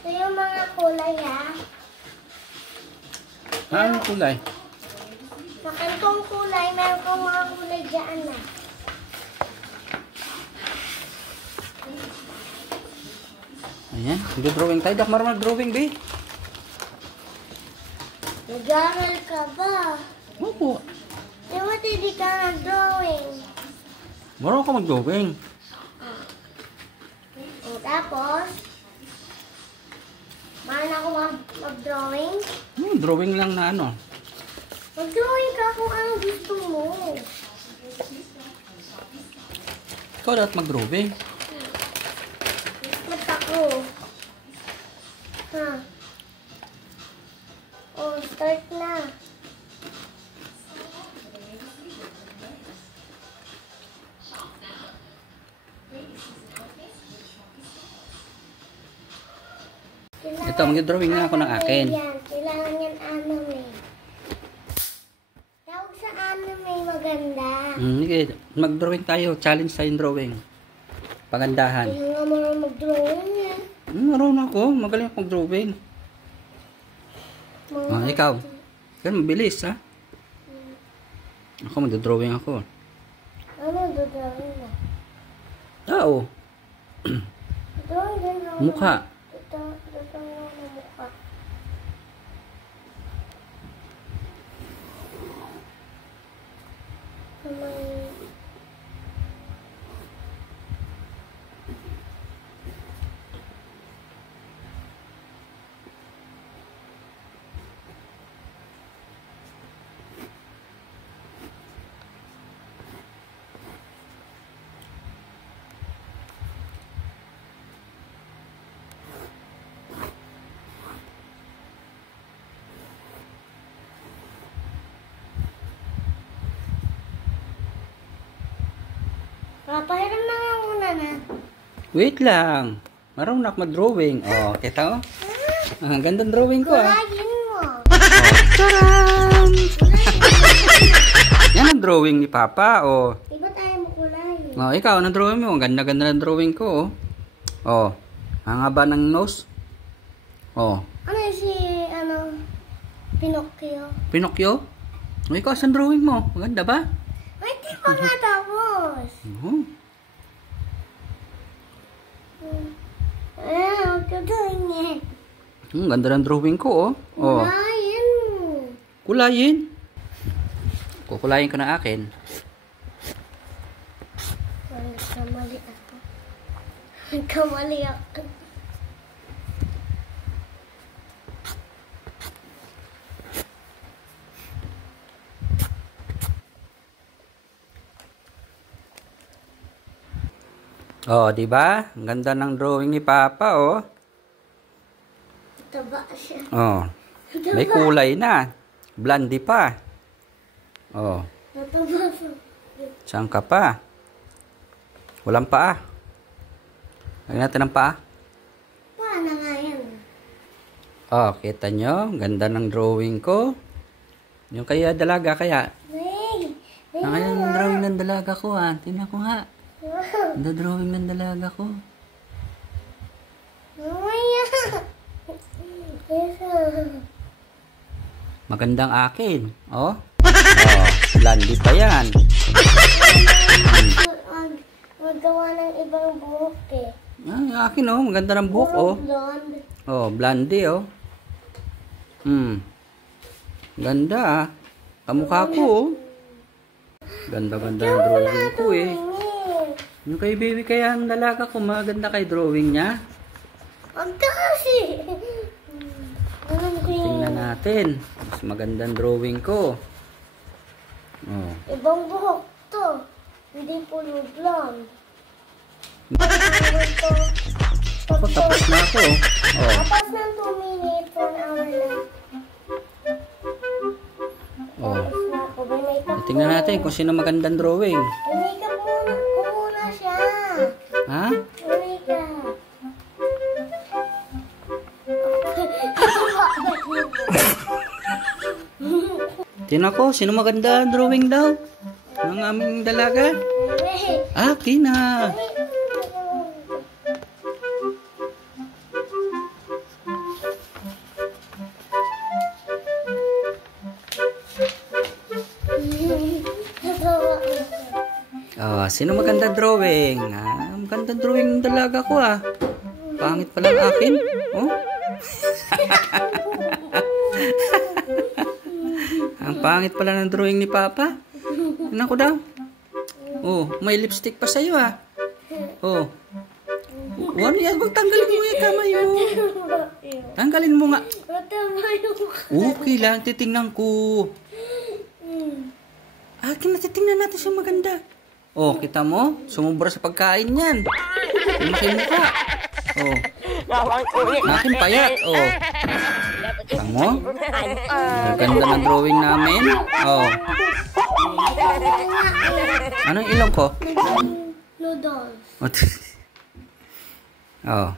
Ito yung mga kulay, ha? Anong kulay? Sa kantong kulay, meron kang mga kulay dyan, na. Ayan, nag-drawing tayo. Dak marunong mag-drawing, be. Nag-aaral ka ba? Opo. Eh, ba't hindi ka nag-drawing? Marunong ka mag-drawing. O, tapos, mahal ako mag-drawing? Drawing lang na ano. Mag-drawing ka kung ano gusto mo. Ikaw dapat mag-drawing. Ba't ako? Ha? O, start na. Ito, mag-drawing na ako ng akin. Kailangan yan anime. Tawag sa anime maganda. Sige, mag-drawing tayo. Challenge tayo yung drawing. Pagandahan. Kailangan nga marunong mag-drawing yan. Marunong ako. Magaling ako mag-drawing. Ikaw. Yan, mabilis, ha? Ako, mag-drawing ako. Ano drawing mo? Tao. Drawing din ako. Mukha. Dito na mukha. Papahiram na nga muna na. Wait lang. Marunong ako mag-drawing. Oh, kita mo? Ang gandang drawing ko, ha? Kulayin mo. Taran! Yan ang drawing ni Papa, oh. Iba tayo mo kulayin. Oh, ikaw, anong drawing mo? Ang ganda-ganda ng drawing ko, oh. Oh, ang haba ng nose. Oh. Ano yung si, Pinocchio? Pinocchio? Oh, ikaw, saan drawing mo? Maganda ba? Ay, di pa nga tapos. Oh. Huwag ka doon eh. Ganda ng drawing ko, oh. Oh. Kulayin mo. Kulayin. Kukulayin ko na akin. Nagkamali ako. Nagkamali ako. Oh, di ba? Ang ganda ng drawing ni Papa, oh. Taba siya. Oh. May kulay na. Blondie pa. Oh. Nataba siya. Saan ka pa? Walang paa. Lagyan natin ng paa. Paano nga yan? Oh, kita nyo? Ganda ng drawing ko. Yung kaya dalaga kaya. Hey! Ang yung drawing ng dalaga ko, ha? Tingnan ko nga. Ganda drawing ng dalaga ko. Mamaya! Magandang akin. Oh. Oh, blondie pa yan. Magawa ng ibang buhok eh. Ang akin, oh. Maganda ng buhok, oh. Blonde. Oh, blondie, oh. Ganda, ah. Kamukha ko, oh. Ganda-ganda ng drawing ko, eh. Yung kay baby kaya ang dalaga ko, maganda kay drawing niya. Ang kasi! Tingnan natin. Mas magandang drawing ko. Oh. Ibang buhok to. Hindi puro blonde. Ako, tapos na ako. Oh. Tapos ng 2 minutes, 1 hour lang. Oh. Tapos na ako. May makeup Tingnan natin kung sino magandang drawing. May makeup muna siya. Ha? May makeup. Tingnan ko, sino maganda ang drawing daw? Ng aming dalaga? Akin na. Sino maganda drawing? Maganda drawing ng dalaga ko Pangit pala ang akin. Oh. Ang pangit pala ng drawing ni Papa. Ano ko daw? Oh, may lipstick pa sa'yo Oh. Ano yan? Huwag tanggalin mo yung kamay mo. Tanggalin mo nga. Okay lang, titingnan ko. Akin na titingnan natin siya maganda. Oh, kita mo? Sumubra sa pagkain yan. Lumaki mukha. Oh. Akin payat. Oh. Kita mo? Maganda ng drawing namin. Oh. Anong ilong ko? Noodles. Oh.